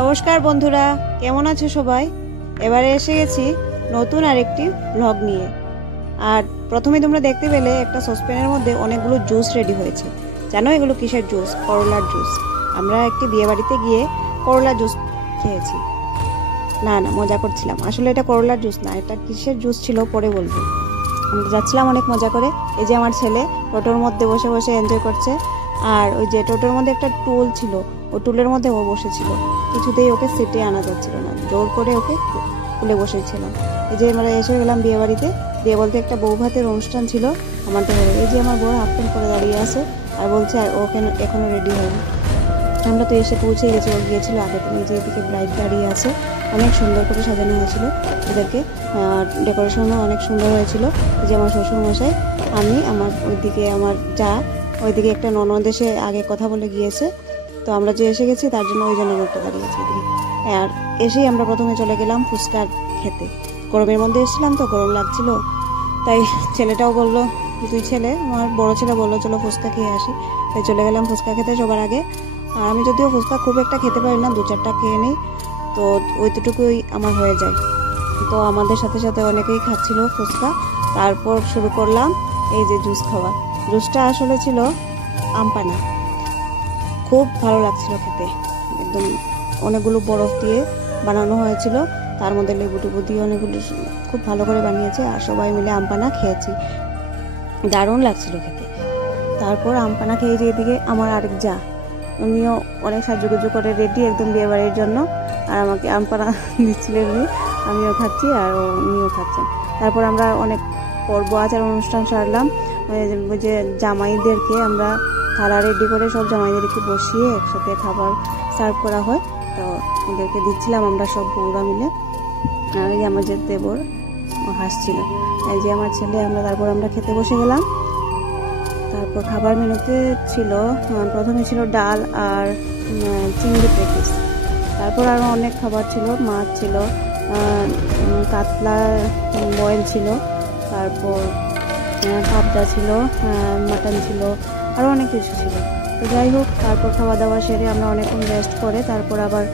নমস্কার বন্ধুরা, কেমন আছো সবাই? এবারে এসে গেছি নতুন আরেকটি ব্লগ নিয়ে। আর প্রথমে তোমরা দেখতে পেলে একটা সসপ্যানের মধ্যে অনেকগুলো জুস রেডি হয়েছে। জানো এগুলো কিসের জুস? করলার জুস। আমরা একটি বিয়ে বাড়িতে গিয়ে করলা জুস খেয়েছি। না না, মজা করছিলাম, আসলে এটা করলার জুস না, এটা কিসের জুস ছিল পরে বলবো। আমরা যাচ্ছিলাম অনেক মজা করে। এই যে আমার ছেলে টোটোর মধ্যে বসে বসে এনজয় করছে। আর ওই যে টোটোর মধ্যে একটা টুল ছিল, ও টুলের মধ্যে ও বসেছিল, কিছুতেই ওকে সিটে আনা যাচ্ছিল না, জোর করে ওকে তুলে বসেছিলাম। এই যে আমরা এসে গেলাম বিয়ে বাড়িতে। বিয়ে বলতে একটা বউ ভাতের অনুষ্ঠান ছিল আমাদের ঘরে। এই যে আমার বউ হাফ প্যান্ট করে দাঁড়িয়ে আছে আর বলছে ওকে এখনো রেডি হয়নি। আমরা তো এসে পৌঁছে গেছি, ও গিয়েছিল আগে থেকে। যে এদিকে ব্রাইড দাঁড়িয়ে আছে, অনেক সুন্দর করে সাজানো হয়েছিল ওদেরকে, ডেকোরেশনও অনেক সুন্দর হয়েছিল। যে আমার শ্বশুরমশাই, আমি, আমার ওইদিকে আমার যা, ওইদিকে একটা ননদ এসে আগে কথা বলে গিয়েছে। তো আমরা যে এসে গেছি তার জন্য ওই জন্য লোকটা দাঁড়িয়ে আছে এদিকে। আর এসেই আমরা প্রথমে চলে গেলাম ফুচকা খেতে। গরমের মধ্যে এসেছিলাম তো, গরম লাগছিল, তাই ছেলেটাও বললো, দুই ছেলে, আমার বড় ছেলে বললো চলো ফুচকা খেয়ে আসি। তাই চলে গেলাম ফুচকা খেতে সবার আগে। আর আমি যদিও ফুচকা খুব একটা খেতে পারি না, 2-4টা খেয়ে নিই, তো ওইটুকুই আমার হয়ে যায়। তো আমাদের সাথে সাথে অনেকেই খাচ্ছিল ফুচকা। তারপর শুরু করলাম এই যে জুস খাওয়া। জুসটা আসলে ছিল আমপানা, খুব ভালো লাগছিল খেতে। একদম অনেকগুলো বরফ দিয়ে বানানো হয়েছিল, তার মধ্যে লেবু টেবু দিয়ে অনেকগুলো খুব ভালো করে বানিয়েছে। আর সবাই মিলে আমপানা খেয়েছি, দারুণ লাগছিল খেতে। তারপর আমপানা খেয়ে যে এদিকে আমার আরেক যা, উনিও অনেক সাজুগুজু করে রেডি একদম বিয়ে বাড়ির জন্য, আর আমাকে আমপানা দিচ্ছিলেন উনি, আমিও খাচ্ছি আর উনিও খাচ্ছেন। তারপর আমরা অনেক পর্ব আচার অনুষ্ঠান সারলাম। ওই যে জামাইদেরকে আমরা থালা রেডি করে সব জামাইদেরকে বসিয়ে একসাথে খাবার সার্ভ করা হয়, তো ওদেরকে দিচ্ছিলাম আমরা সব বউরা মিলে। আর এই আমার যে দেবর হাসছিল, এই যে আমার ছেলে। তারপর আমরা খেতে বসে গেলাম। তারপর খাবার মেনুতে ছিল, প্রথমে ছিল ডাল আর চিংড়ি পেটিস। তারপর আরও অনেক খাবার ছিল, মাছ ছিল, কাতলা বয়েল ছিল, তারপর পাবদা ছিল, মাটন ছিল, আরও অনেক কিছু ছিল। তো যাই হোক, তারপর খাওয়া দাওয়া সেরে আমরা অনেকক্ষণ রেস্ট করে তারপর আবার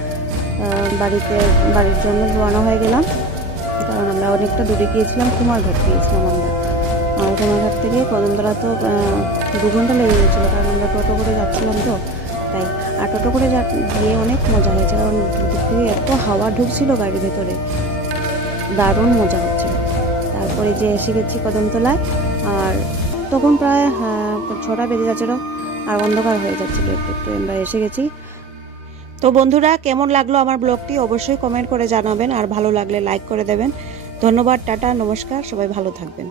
বাড়ির জন্য রওনা হয়ে গেলাম। কারণ আমরা অনেকটা দূরে গিয়েছিলাম, কুমারঘাট গিয়েছিলাম আমরা। আর কুমারঘাট থেকে কদমতলা তো 2 ঘন্টা লেগে গিয়েছিলো, কারণ আমরা টোটো করে যাচ্ছিলাম তো তাই। আর টোটো করে গিয়ে অনেক মজা হয়েছে, কারণ দিক থেকে এত হাওয়া ঢুকছিল গাড়ির ভেতরে, দারুণ মজা হচ্ছিল। তারপরে যে এসে গেছি কদমতলায়, আর তখন প্রায় 6টা বেজে যাচ্ছিল আর অন্ধকার হয়ে যাচ্ছিল একটু একটু। আমরা এসে গেছি। তো বন্ধুরা, কেমন লাগলো আমার ব্লগটি অবশ্যই কমেন্ট করে জানাবেন, আর ভালো লাগলে লাইক করে দেবেন। ধন্যবাদ, টাটা, নমস্কার, সবাই ভালো থাকবেন।